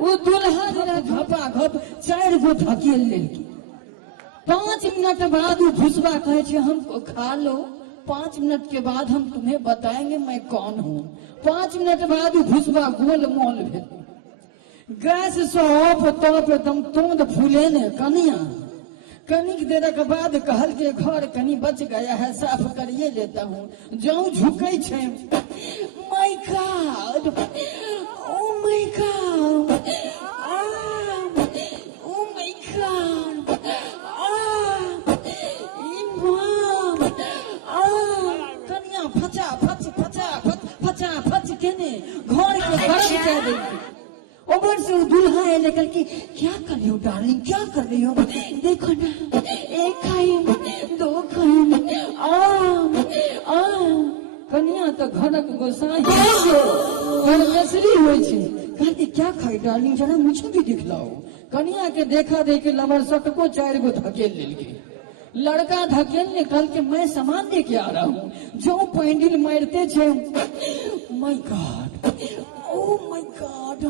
वो दुल्हा जरा घपा घप 4 गो धकेल लेलकी। 5 मिनट बाद वो भुसबा कहे हमको खा लो, 5 मिनट के बाद हम तुम्हें बताएंगे मैं कौन हूँ। 5 मिनट बाद वो भुसबा गोल मोल भेल। गैस सौंप तौप एकदम तोंद फूले ने कनिया। कनिक देर के बाद कहल के घर कनी बच गया है, साफ करिए लेता हूँ। जाऊं झुकै छे, my God, oh my God, oh my God, कनिया फचा फच फचा फच फचा फच केने घर के गरम कह देलकै। ओबर से दुल्हा है लेकर के क्या कर रही हो डार्लिंग, क्या कर रही हो? देखो ना, 1 खाई 2 खाई कनिया तो घरक गोसाई परमेश्वरी होइ छे। कहते क्या खाई डार्लिंग, जरा मुझे भी दिखलाओ। कनिया के देखा देखे लवर सटको 4 गो धकेल लेलके। लड़का धकेल निकल के मैं सामान लेके आ रहा हूँ। जो पैंडल मारते छे, my God, oh my God,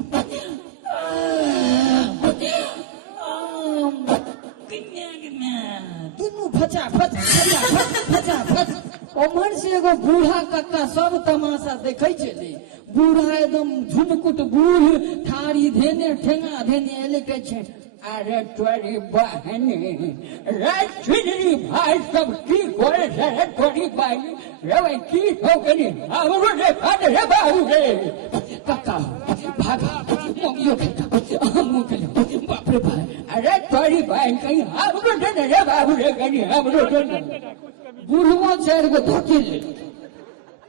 दोनों फचा फच फचा फच फचा फच। उमर से एगो बूढ़ा कक्का सब तमाशा देखे चले। बूढ़ा एकदम झुनकुट बूढ़ थारी धेने ठेंगा धेने एले कहे छे, अरे तोरी बहन राजनी भाई सब की करे रे तोरी बहन रे की हो गनी हमरो रे फाट रे बाबू रे। कक्का भागा मम्मियो कहता हम कहलो बाप रे भाई, अरे तोरी बहन कहीं हमरो रे बाबू रे कहीं हमरो रे। बुढ़वा 4 गो धकेल ले।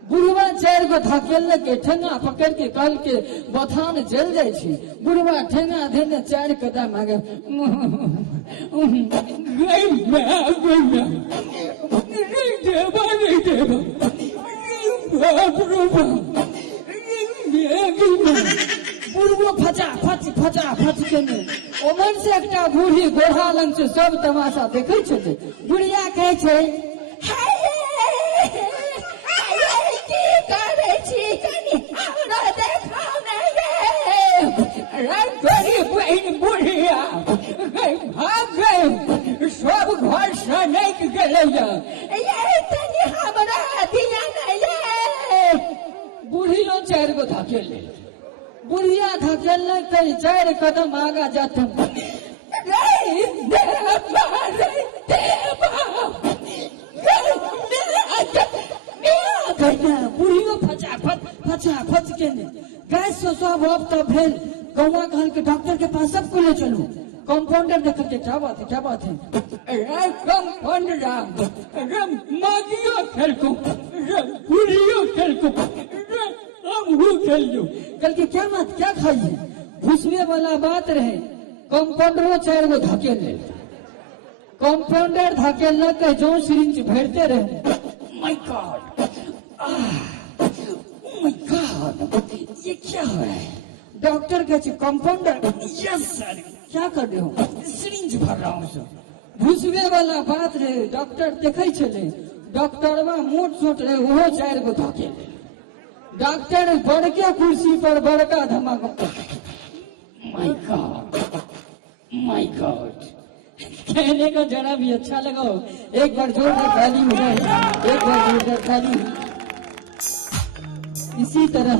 बुढ़वा 4 गो धकेल के ठेंगा पकड़ के कल के बथान जल जाय छी। बुढ़वा ठेंगा धेने 4 कदम आगे बुढ़वा फचा फच फचा फच के ओमन से एकटा बूढ़ी गोढ़ा लंग से सब तमाशा देखे छे। बुढ़िया कहे छे, बुढ़िया भाग गए सब घर से नहीं गए। बुढ़ियो 4 गो धकेल ले। बुढ़िया धकेल कई 4 कदम आगा जाते। बुढ़ियो फचा फच फचा फच के गैस से सब अब तो भेल। गौवा कहल के डॉक्टर के पास सबको ले चलो। कंपाउंडर देख के क्या बात है, क्या बात है? कंपाउंडर मागियो खेलको बुढ़ियो खेलको हमहू खेलियो। कल के क्या बात, क्या खाइए? घुसने वाला बात रहे। कंपाउंडर 4 गो धकेल ले। कंपाउंडर धकेल के जो सिरिंज भरते रहे। माय गॉड, माय गॉड, ये क्या है? डॉक्टर कहते कंपाउंडर, यस सर, क्या कर रहे हो? सिरिंज भर रहा हूँ सर। घुसवे वाला बात रहे। डॉक्टर देखे चले। डॉक्टरवा मोट सोट रहे, वो 4 गो धकेल ले। डॉक्टर बड़के कुर्सी पर बड़का धमाका। माय गॉड, माय गॉड, कहने का जरा भी अच्छा लगा हो। एक बार जोरदार ताली हो जाए, एक बार जोरदार ताली। इसी तरह